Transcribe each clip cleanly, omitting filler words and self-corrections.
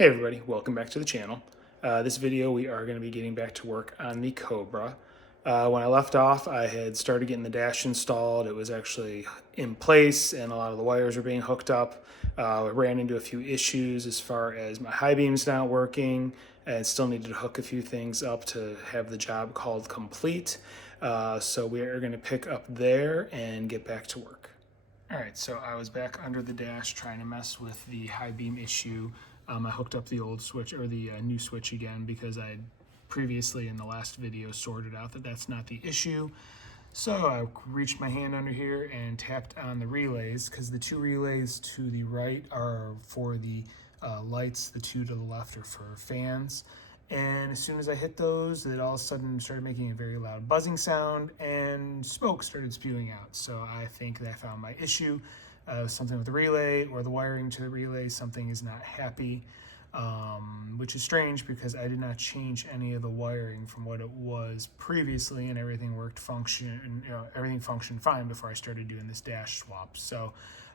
Hey everybody, welcome back to the channel. This video we are going to be getting back to work on the Cobra. When I left off, I had started getting the dash installed. It was actually in place and a lot of the wires were being hooked up. I ran into a few issues as far as my high beam's not working and still needed to hook a few things up to have the job called complete. So we are going to pick up there and get back to work. All right, so I was back under the dash trying to mess with the high beam issue. I hooked up the old switch or the new switch again because I had previously in the last video sorted out that that's not the issue. So I reached my hand under here and tapped on the relays because the two relays to the right are for the lights, the two to the left are for fans. And as soon as I hit those, it all of a sudden started making a very loud buzzing sound and smoke started spewing out. So I think that I found my issue. Something with the relay or the wiring to the relay, something is not happy, which is strange because I did not change any of the wiring from what it was previously, and everything everything functioned fine before I started doing this dash swap. So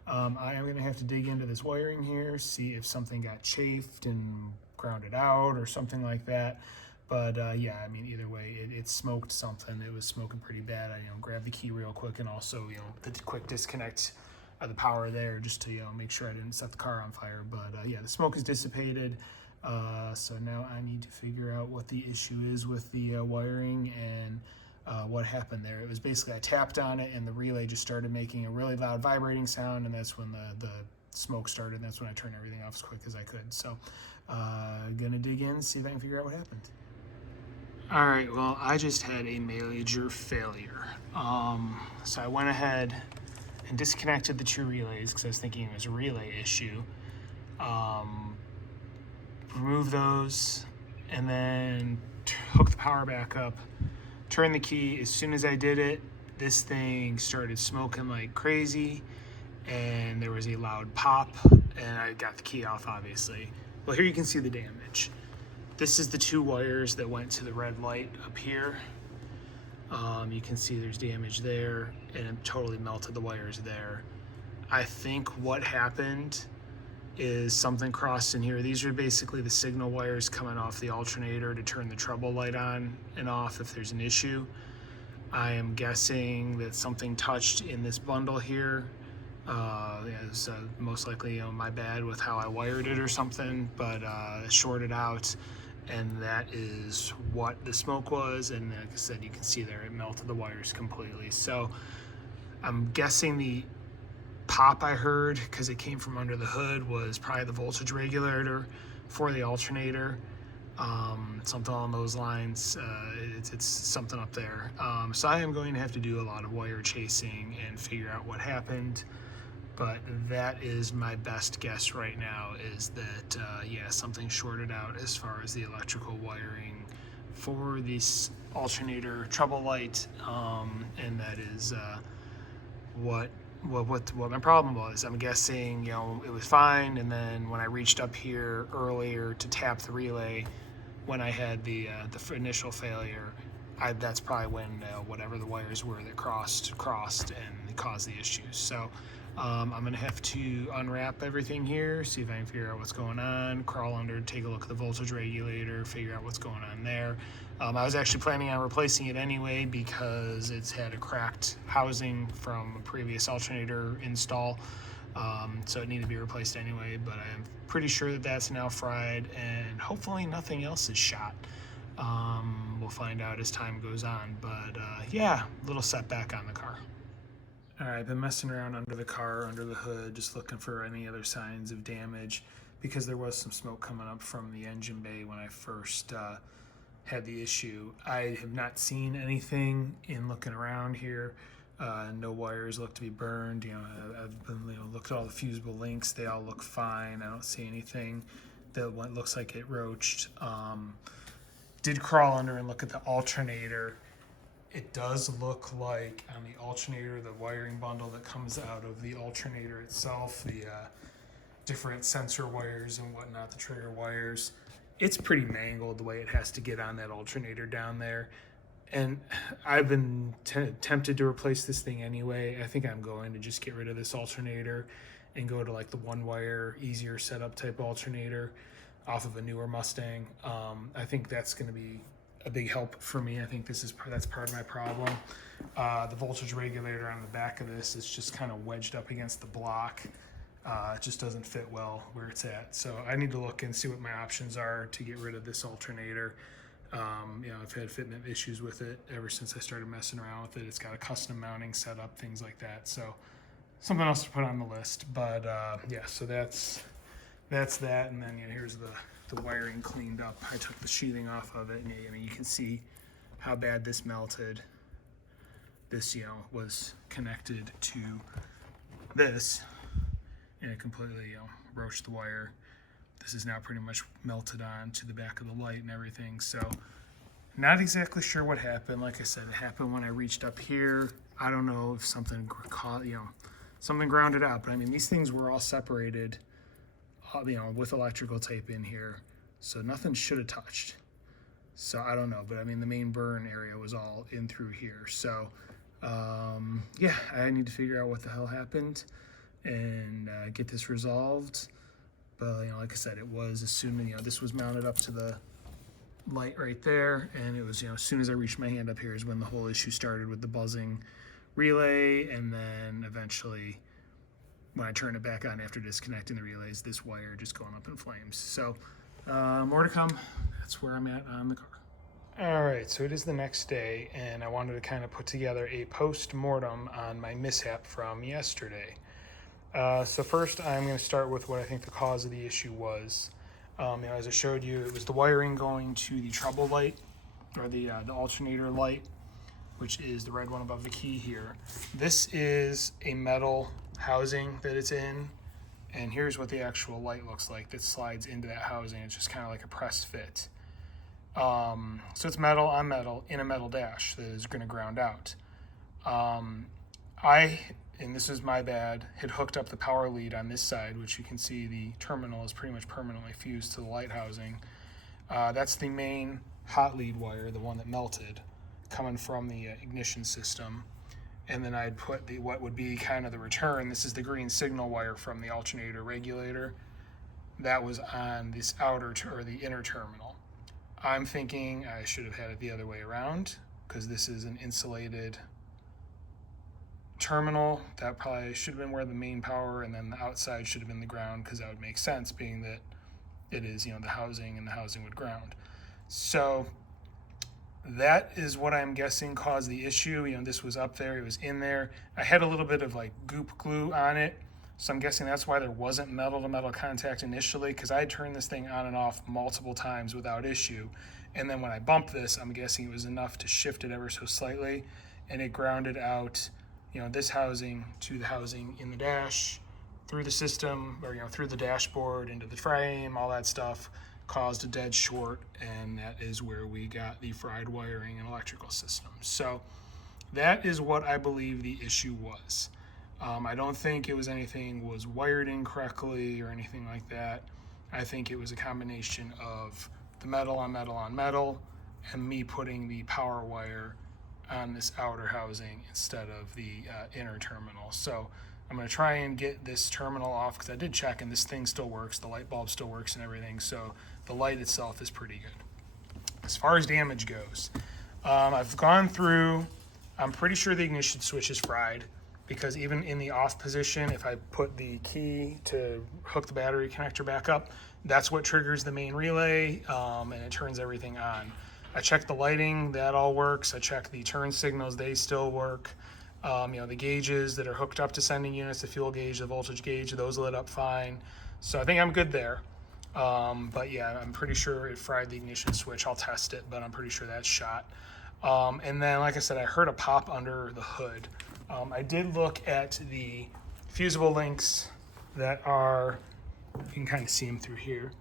I am going to have to dig into this wiring here, see if something got chafed and grounded out or something like that. But yeah, I mean, either way, it smoked something. It was smoking pretty bad. I grabbed the key real quick and also the quick disconnect the power there just to make sure I didn't set the car on fire. But yeah, the smoke is dissipated. So now I need to figure out what the issue is with the wiring and what happened there. It was basically I tapped on it and the relay just started making a really loud vibrating sound, and that's when the smoke started, and that's when I turned everything off as quick as I could. So gonna dig in, see if I can figure out what happened. All right, well, I just had a major failure. So I went ahead and disconnected the two relays because I was thinking it was a relay issue. Remove those and then hook the power back up, turn the key. As soon as I did it, this thing started smoking like crazy and there was a loud pop, and I got the key off, obviously. Well, here you can see the damage. This is the two wires that went to the red light up here. You can see there's damage there, and it totally melted the wires there. I think what happened is something crossed in here. These are basically the signal wires coming off the alternator to turn the trouble light on and off if there's an issue. I am guessing that something touched in this bundle here. It's most likely my bad with how I wired it or something, but it shorted out, and that is what the smoke was. And like I said, you can see there it melted the wires completely. So I'm guessing the pop I heard, because it came from under the hood, was probably the voltage regulator for the alternator. Something along those lines. It's something up there. So I am going to have to do a lot of wire chasing and figure out what happened. But that is my best guess right now, is that yeah, something shorted out as far as the electrical wiring for this alternator trouble light, and that is what my problem was. I'm guessing it was fine, and then when I reached up here earlier to tap the relay when I had the initial failure, that's probably when whatever the wires were that crossed and caused the issues. So I'm gonna have to unwrap everything here, see if I can figure out what's going on, crawl under, take a look at the voltage regulator, figure out what's going on there. I was actually planning on replacing it anyway because it's had a cracked housing from a previous alternator install, so it needed to be replaced anyway, but I'm pretty sure that that's now fried, and hopefully nothing else is shot. We'll find out as time goes on, but yeah, little setback on the car. All right, I've been messing around under the car, under the hood, just looking for any other signs of damage, because there was some smoke coming up from the engine bay when I first had the issue. I have not seen anything in looking around here. No wires look to be burned. I've been looked at all the fusible links. They all look fine. I don't see anything that looks like it roached. Did crawl under and look at the alternator. It does look like on the alternator, the wiring bundle that comes out of the alternator itself, the different sensor wires and whatnot, the trigger wires, it's pretty mangled the way it has to get on that alternator down there. And I've been tempted to replace this thing anyway. I think I'm going to just get rid of this alternator and go to like the one wire, easier setup type alternator. off of a newer Mustang. I think that's going to be a big help for me. I think that's part of my problem. The voltage regulator on the back of this is just kind of wedged up against the block. It just doesn't fit well where it's at. So I need to look and see what my options are to get rid of this alternator. I've had fitment issues with it ever since I started messing around with it. It's got a custom mounting setup, things like that. So something else to put on the list. But so that's that. And then here's the wiring cleaned up. I took the sheathing off of it, and you can see how bad this melted. This was connected to this, and it completely roached the wire. This is now pretty much melted on to the back of the light and everything. So not exactly sure what happened. Like I said, it happened when I reached up here. I don't know if something caught, something grounded out. But I mean, these things were all separated, with electrical tape in here. So nothing should have touched. So I don't know. But I mean, the main burn area was all in through here. So I need to figure out what the hell happened and get this resolved. But like I said, it was as soon as this was mounted up to the light right there, and it was as soon as I reached my hand up here is when the whole issue started with the buzzing relay, and then eventually when I turned it back on after disconnecting the relays, this wire just going up in flames. So more to come. That's where I'm at on the car. All right, so it is the next day, and I wanted to kind of put together a post-mortem on my mishap from yesterday. So first, I'm going to start with what I think the cause of the issue was. As I showed you, it was the wiring going to the trouble light, or the alternator light, which is the red one above the key here. This is a metal housing that it's in, and here's what the actual light looks like that slides into that housing. It's just kind of like a press fit. So it's metal on metal in a metal dash that is going to ground out. And this is my bad, had hooked up the power lead on this side, which you can see the terminal is pretty much permanently fused to the light housing. That's the main hot lead wire, the one that melted, coming from the ignition system. And then I'd put what would be kind of the return. This is the green signal wire from the alternator regulator. That was on this the inner terminal. I'm thinking I should have had it the other way around, because this is an insulated terminal. That probably should have been where the main power, and then the outside should have been the ground, because that would make sense, being that it is the housing, and the housing would ground. So that is what I'm guessing caused the issue. This was up there, it was in there. I had a little bit of like goop glue on it, so I'm guessing that's why there wasn't metal to metal contact initially, because I had turned this thing on and off multiple times without issue. And then when I bumped this, I'm guessing it was enough to shift it ever so slightly, and it grounded out this housing to the housing in the dash, through the system, or through the dashboard, into the frame, all that stuff, caused a dead short, and that is where we got the fried wiring and electrical system. So that is what I believe the issue was. I don't think it was anything was wired incorrectly or anything like that. I think it was a combination of the metal on metal on metal, and me putting the power wire on this outer housing instead of the inner terminal. So I'm going to try and get this terminal off, because I did check and this thing still works. The light bulb still works and everything. So the light itself is pretty good. As far as damage goes, I've gone through, I'm pretty sure the ignition switch is fried, because even in the off position, if I put the key to hook the battery connector back up, that's what triggers the main relay, and it turns everything on. I checked the lighting, that all works. I checked the turn signals, they still work. The gauges that are hooked up to sending units, the fuel gauge, the voltage gauge, those lit up fine. So I think I'm good there. But yeah, I'm pretty sure it fried the ignition switch. I'll test it, but I'm pretty sure that's shot. And then, like I said, I heard a pop under the hood. I did look at the fusible links that are, you can kind of see them through here,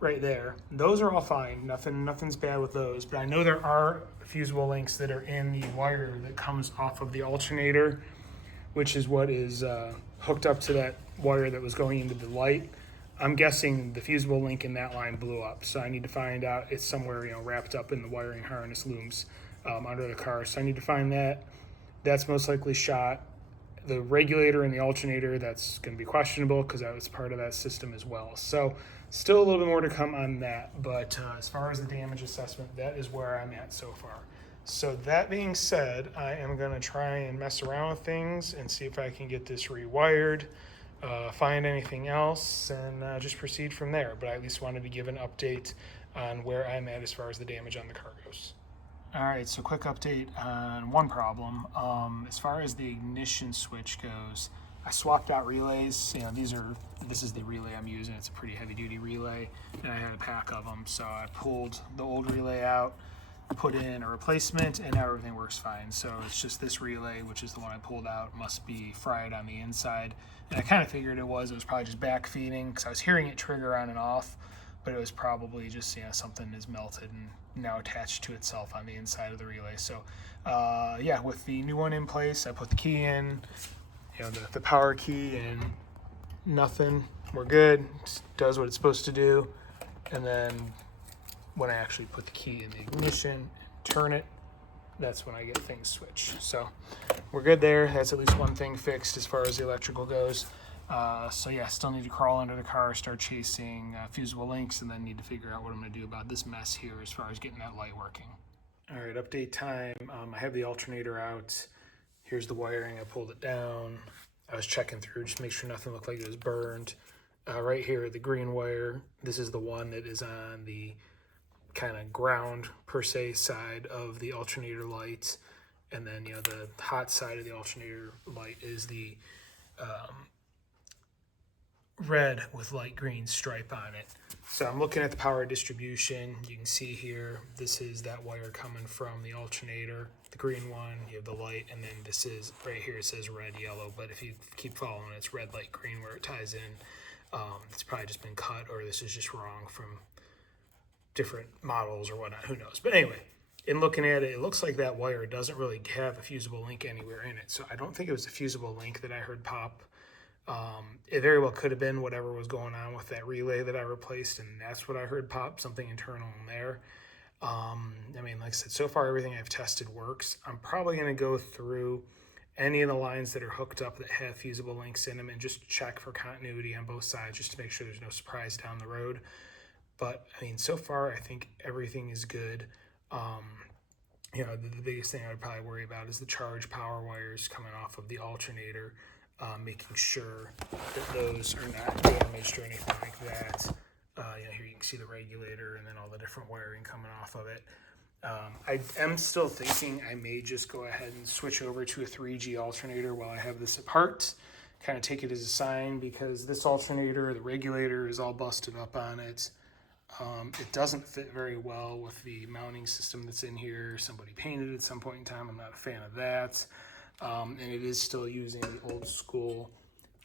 right there. Those are all fine. Nothing's bad with those. But I know there are fusible links that are in the wire that comes off of the alternator, which is what is hooked up to that wire that was going into the light. I'm guessing the fusible link in that line blew up. So I need to find out. It's somewhere wrapped up in the wiring harness looms under the car. So I need to find that. That's most likely shot. The regulator and the alternator, that's going to be questionable, because that was part of that system as well. So Still a little bit more to come on that, but as far as the damage assessment, that is where I'm at so far. So that being said, I am going to try and mess around with things and see if I can get this rewired, find anything else, and just proceed from there. But I at least wanted to give an update on where I'm at as far as the damage on the car goes. All right, so quick update on one problem. As far as the ignition switch goes, I swapped out relays. You know, this is the relay I'm using. It's a pretty heavy duty relay, and I had a pack of them. So I pulled the old relay out, put in a replacement, and now everything works fine. So it's just this relay, which is the one I pulled out, must be fried on the inside. And I kind of figured it was probably just backfeeding because I was hearing it trigger on and off, but it was probably just, something is melted and now attached to itself on the inside of the relay. So yeah, with the new one in place, I put the key in, the power key, and nothing. We're good. It does what it's supposed to do. And then when I actually put the key in the ignition, turn it, that's when I get things switched. So we're good there. That's at least one thing fixed as far as the electrical goes. So yeah, still need to crawl under the car, start chasing fusible links, and then need to figure out what I'm going to do about this mess here as far as getting that light working. All right, update time. I have the alternator out. Here's the wiring. I pulled it down. I was checking through just to make sure nothing looked like it was burned. Right here, the green wire. This is the one that is on the kind of ground per se side of the alternator light, and then the hot side of the alternator light is the red with light green stripe on it. So I'm looking at the power distribution. You can see here, this is that wire coming from the alternator, the green one, you have the light, and then this is, right here it says red, yellow, but if you keep following, it's red, light, green where it ties in. It's probably just been cut, or this is just wrong from different models or whatnot, who knows. But anyway, in looking at it, it looks like that wire doesn't really have a fusible link anywhere in it. So I don't think it was a fusible link that I heard pop. It very well could have been whatever was going on with that relay that I replaced, and that's what I heard pop, something internal in there. I mean, like I said, so far everything I've tested works. I'm probably going to go through any of the lines that are hooked up that have fusible links in them and just check for continuity on both sides just to make sure there's no surprise down the road. But I mean, so far I think everything is good. The biggest thing I would probably worry about is the charge power wires coming off of the alternator. Making sure that those are not damaged or anything like that. Here you can see the regulator and then all the different wiring coming off of it. I am still thinking I may just go ahead and switch over to a 3G alternator while I have this apart. Kind of take it as a sign, because this alternator, the regulator is all busted up on it. It doesn't fit very well with the mounting system that's in here. Somebody painted it at some point in time. I'm not a fan of that. And it is still using the old school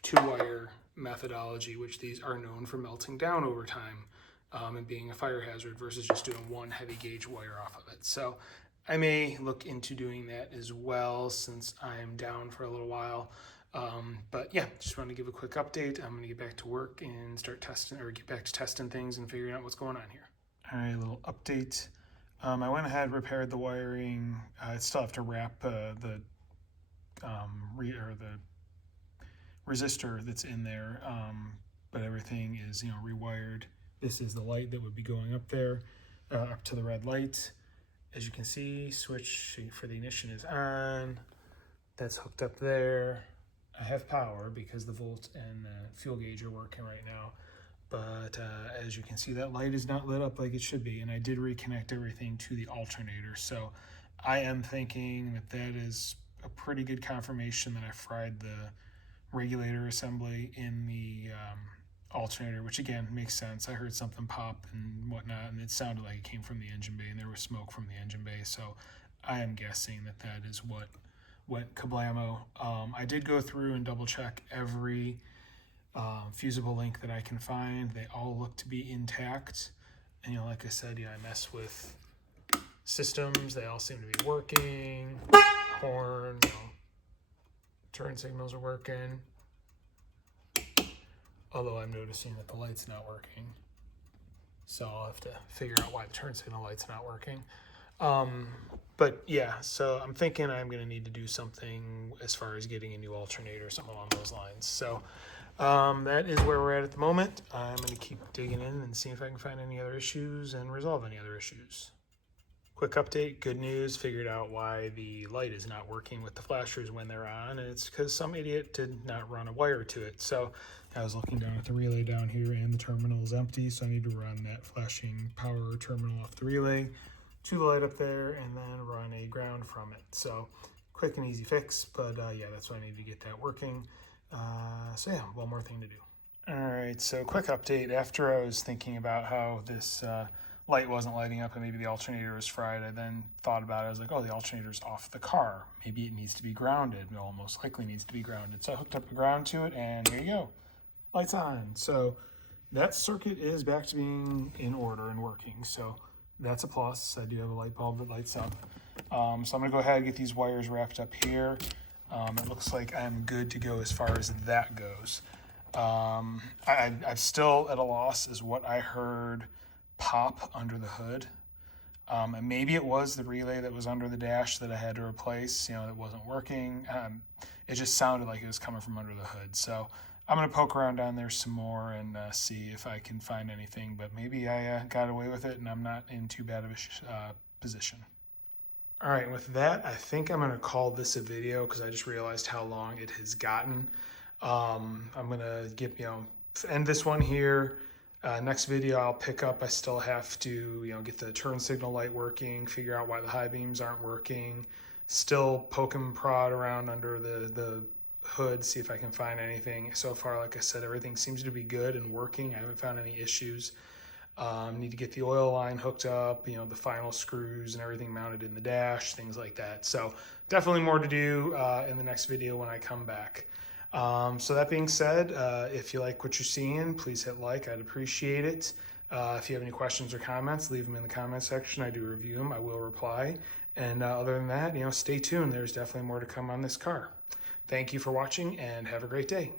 2-wire methodology, which these are known for melting down over time and being a fire hazard versus just doing one heavy gauge wire off of it. So I may look into doing that as well since I'm down for a little while. But yeah, just wanted to give a quick update. I'm going to get back to work and start testing, or get back to testing things and figuring out what's going on here. All right, a little update. I went ahead, repaired the wiring. I still have to wrap the resistor that's in there, but everything is rewired. This is the light that would be going up there, up to the red light. As you can see, switch for the ignition is on. That's hooked up there. I have power because the volt and the fuel gauge are working right now, but as you can see, that light is not lit up like it should be, and I did reconnect everything to the alternator. So I am thinking that that is a pretty good confirmation that I fried the regulator assembly in the alternator, which again makes sense. I heard something pop and whatnot, and it sounded like it came from the engine bay, and there was smoke from the engine bay. So I am guessing that that is what went kablamo. I did go through and double check every fusible link that I can find. They all look to be intact, and like I said, I mess with systems. They all seem to be working. Horn, turn signals are working, although I'm noticing that the light's not working, so I'll have to figure out why the turn signal light's not working. But yeah, so I'm thinking I'm going to need to do something as far as getting a new alternator, something along those lines. So That is where we're at the moment. I'm going to keep digging in and see if I can find any other issues and resolve any other issues. Quick update, good news, figured out why the light is not working with the flashers when they're on, and it's because some idiot did not run a wire to it. So I was looking down at the relay down here and the terminal is empty, so I need to run that flashing power terminal off the relay to the light up there and then run a ground from it. So quick and easy fix, but yeah, that's why I need to get that working. So yeah, one more thing to do. All right, so quick update. After I was thinking about how this light wasn't lighting up and maybe the alternator was fried, I then thought about it. I was like, oh, the alternator's off the car. Maybe it needs to be grounded. Well, most likely needs to be grounded. So I hooked up a ground to it, and here you go. Lights on. So that circuit is back to being in order and working. So that's a plus. I do have a light bulb that lights up. So I'm going to go ahead and get these wires wrapped up here. It looks like I'm good to go as far as that goes. I'm still at a loss as what I heard pop under the hood. And maybe it was the relay that was under the dash that I had to replace, that wasn't working. It just sounded like it was coming from under the hood. So I'm going to poke around down there some more and see if I can find anything, but maybe I got away with it and I'm not in too bad of a position. All right, with that, I think I'm going to call this a video because I just realized how long it has gotten. I'm going to end this one here. Next video I'll pick up. I still have to, get the turn signal light working, figure out why the high beams aren't working, still poke and prod around under the hood, see if I can find anything. So far, like I said, everything seems to be good and working. I haven't found any issues. Need to get the oil line hooked up, the final screws and everything mounted in the dash, things like that. So definitely more to do in the next video when I come back. So that being said, if you like what you're seeing, please hit like. I'd appreciate it. If you have any questions or comments, leave them in the comment section. I do review them. I will reply. And other than that, stay tuned. There's definitely more to come on this car. Thank you for watching and have a great day.